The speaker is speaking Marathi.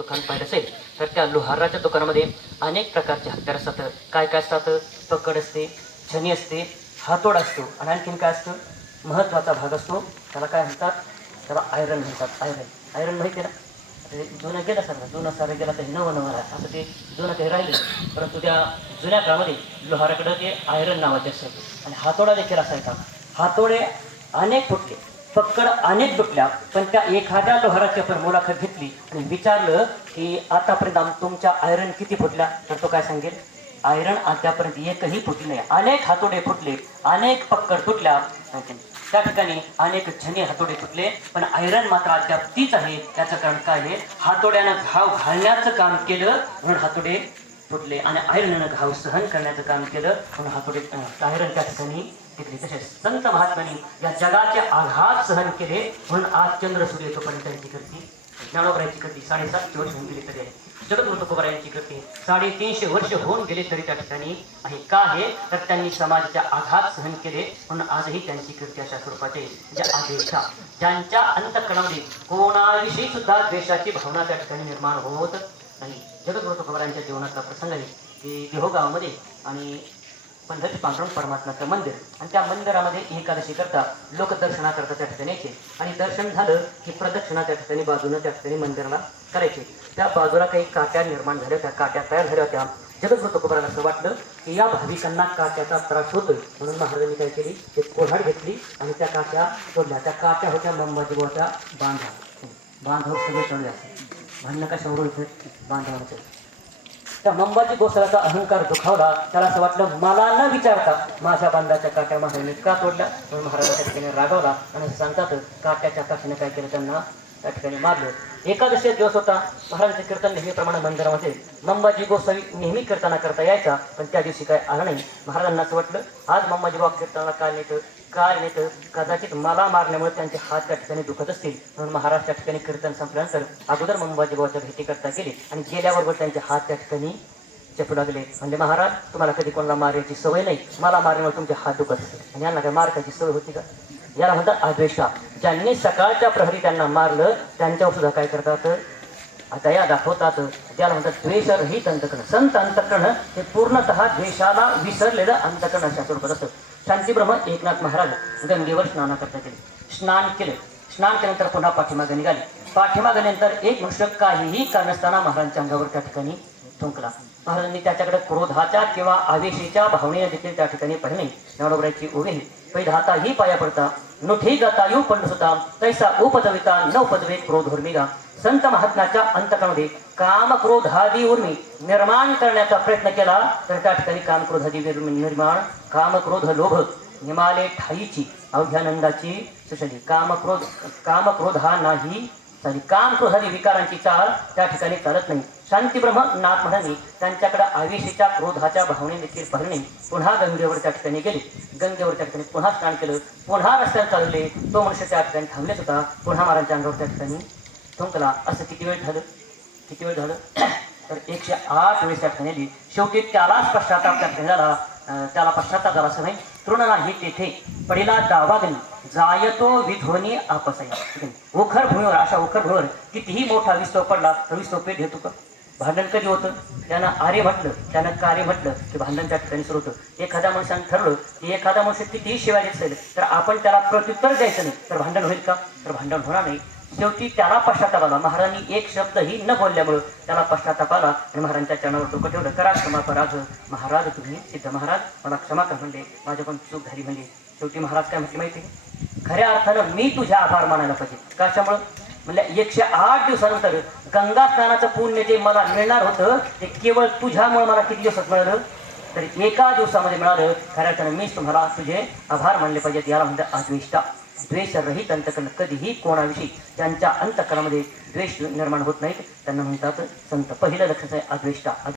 दुकान पाहिलं असेल तर त्या लोहाराच्या दुकानामध्ये अनेक प्रकारचे हत्यार असतात. काय काय असतात? पकड असते, छनी असते, हातोड असतो आणि आणखीन काय असतं? महत्त्वाचा भाग असतो त्याला काय म्हणतात? त्याला आयरन म्हणतात. आयरन आयरन माहिती आहे ना? ते जुनं गेलं सर, जुनं सारं गेलं तर नवं नवं आहे असं ते जुनं काही राहिलं, परंतु त्या जुन्या काळामध्ये लोहाराकडं ते आयरन नावाचे असायचे आणि हातोडा देखील असायचा. हातोडे अनेक फुटले, पक्कड अनेक तुटल्या, पण त्या एखाद्या लोहाराची आपण मुलाखत घेतली आणि विचारलं की आतापर्यंत तुमच्या आयरन किती फुटल्या, तर तो काय सांगेल? आयरन आतापर्यंत एकही फुटली नाही. अनेक हातोडे फुटले, अनेक पक्कड तुटल्या, त्या ठिकाणी अनेक छनी हातोडे फुटले, पण आयरन मात्र अद्याप तीच आहे. त्याचं कारण काय आहे? हातोड्यानं घाव घालण्याचं काम केलं म्हणून हातोडे फुटले आणि आयरननं घाव सहन करण्याचं काम केलं म्हणून हातोडे आयरन त्या ठिकाणी टिकले. तसेच संत महात्म्यांनी या जगाचे आघात सहन केले म्हणून आज चंद्र सूर्य तोपर्यंत त्यांची कीर्ती, ज्ञानोबरायांची कीर्ती 750 वर्ष होऊन गेली तरी आहे. जगद्गुरु तुकोबारायांची कीर्ती 350 वर्ष होऊन गेले तरी त्या ठिकाणी आहे. का आहे? तर त्यांनी समाजाचे आघात सहन केले म्हणून आजही त्यांची कीर्ती अशा स्वरूपाचे. ज्या आदेशा ज्यांच्या अंतःकरणामध्ये कोणाविषयी सुद्धा द्वेषाची भावना त्या ठिकाणी निर्माण होत नाही. जगद्गुरु तुकोबारायांच्या जीवनातला प्रसंग आहे की देहो गावामध्ये आणि पंढरी पांडुरंग परमात्म्याचं मंदिर आणि त्या मंदिरामध्ये एकादशी करता लोक दर्शना करता त्या ठिकाणी यायचे आणि दर्शन झालं की प्रदक्षिणा त्या ठिकाणी बाजूनं त्या ठिकाणी मंदिराला करायचे. त्या बाजूला काही काट्या निर्माण झाल्या, त्या काट्या तयार झाल्या होत्या. जगद्गुरु तुकोबाराला असं वाटलं की या भाविकांना काट्याचा त्रास होतोय म्हणून महाराजांनी काय केली? एक कोऱ्हाड घेतली आणि त्या काट्या तोडल्या. त्या काट्या होत्या अंबाजीबाच्या बांधावर सगळे चढले असते. भांडणं कशावरून बांधावरचं. त्या मंबाजी गोसाव्याचा अहंकार दुखावला. त्याला असं वाटलं मला न विचारता माझ्या बांधाच्या काट्या महाराजांनी का तोडल्या, म्हणून महाराजांच्या ठिकाणी रागवला आणि सांगतात काट्याच्या काठीने काय केलं? त्यांना त्या ठिकाणी मारलं. एकादशी दिवस होता. महाराजांचे कीर्तन नेहमीप्रमाणे मंदिरामध्ये मंबाजी गोसावी नेहमी कीर्तना करता यायचा, पण त्या दिवशी काय आला नाही. महाराजांना असं वाटलं आज मंबाजी बाबा कीर्तनाला काय नाही तर कदाचित मला मारल्यामुळे त्यांचे हात त्या ठिकाणी दुखत असतील, म्हणून महाराज त्या ठिकाणी कीर्तन संपल्यानंतर अगोदर मंबाजी बाबाच्या भेटी करता गेले आणि गेल्याबरोबर त्यांचे हात त्या ठिकाणी चपू लागले. म्हणजे महाराज तुम्हाला कधी कोणाला मारायची सवय नाही, मला मारल्यामुळे तुमचे हात दुखत असतील. आणि यांना काय मारण्याची सवय होती का? याला म्हणतात आद्वेषा. ज्यांनी सकाळच्या प्रहरी त्यांना मारलं त्यांच्यावर सुद्धा काय करतात? आता या दाखवतात. त्याला म्हणतात द्वेषरहित अंतकरण. संत अंतकरण हे पूर्णतः द्वेषाला विसरलेलं अंतकरण अशा स्वरूपात असतं. शांतीब्रह्म एकनाथ महाराज गंगेवर स्नान करता गेले. स्नान केल्यानंतर पुन्हा पाठीमागे निघाले. पाठीमागेनंतर एक मनुष्य काहीही कारणास्ताना महाराजांच्या अंगावर त्या ठिकाणी थुंकला. महाराजांनी त्याच्याकडे क्रोधाच्या किंवा आवेशीच्या भावनेने देखील त्या ठिकाणी पाहिले. ज्ञानोबराची ओवी पैधाता ही पाया पडता नुठी गतायू पंडसुता तैसा उपजविता न उपजवे क्रोधोर्मिगा. संत महात्म्याच्या अंतकरणामध्ये काम क्रोधादी उर्मी निर्माण करण्याचा प्रयत्न केला तर त्या ठिकाणी काम क्रोधादी निर्माण, काम क्रोध लोभ हिमालय ठाईची अवघ्यानंदाची सुशली. काम क्रोध हा नाही चाली. काम क्रोधादी विकारांची चाल त्या ठिकाणी चालत नाही. शांतीब्रह्म नाथ महाराजांनी त्यांच्याकडे आवेशीच्या क्रोधाच्या भावने देखील पाहिले. पुन्हा गंगेवर त्या ठिकाणी गेले. गंगेवर त्या ठिकाणी पुन्हा स्नान केलं. पुन्हा रस्त्यावर चालले. तो मनुष्य त्या ठिकाणी थांबलेच होता. पुन्हा महाराजांच्या अंगावर त्या ठिकाणी थुंकला. असं किती वेळ झालं? तर 108 वेळेस त्या ठिकाणी आली. शेवटी त्यालाच पश्चाताप त्या ठिकाणी झाला. त्याला पश्चाताप झाला असं नाही. तृण नाही तेथे पडिला दावागणी जायतो विध्वनी आपसया. उखर भूमीवर, अशा उखर भूमीवर कितीही मोठा विस्तव पडला तर विस्तव पेट घेतो का? भांडण कधी होतं? त्यानं आर्य म्हटलं, त्यानं कार्य म्हटलं की भांडण त्या ठिकाणी सुरू होतं. एखाद्या माणसानं ठरलं की एखादा मनुष्य कितीही शिवाय देत असेल तर आपण त्याला प्रत्युत्तर द्यायचं नाही, तर भांडण होईल का? तर भांडण होणार नाही. शेवटी त्याला पश्चाताप आला. महाराजांनी एक शब्दही न बोलल्यामुळं त्याला पश्चाताप आला आणि महाराजांच्या चरणावर डोकं ठेवलं. करा क्षमा पराज महाराज, तुम्ही सिद्ध महाराज मला क्षमा कर म्हणले, माझ्याकडून चूक झाली म्हणले. शेवटी महाराज काय म्हटले माहिती आहे? खऱ्या अर्थानं मी तुझ्या आभार मानायला पाहिजे. कशामुळं? म्हणजे 108 दिवसानंतर गंगा स्नानाचं पुण्य जे मला मिळणार होतं ते केवळ तुझ्यामुळे मला किती दिवसात मिळालं? तर एका दिवसामध्ये मिळालं. खऱ्या अर्थानं मीच तुम्हाला तुझे आभार मानले पाहिजेत. याला म्हणतात आद्वेष्टा. द्वेषरहित अंतकरण. कधीही कोणाविषयी ज्यांच्या अंतकरणामध्ये द्वेष निर्माण होत नाहीत त्यांना म्हणतात संत. पहिलं लक्षात आहे आद्वेष्टा.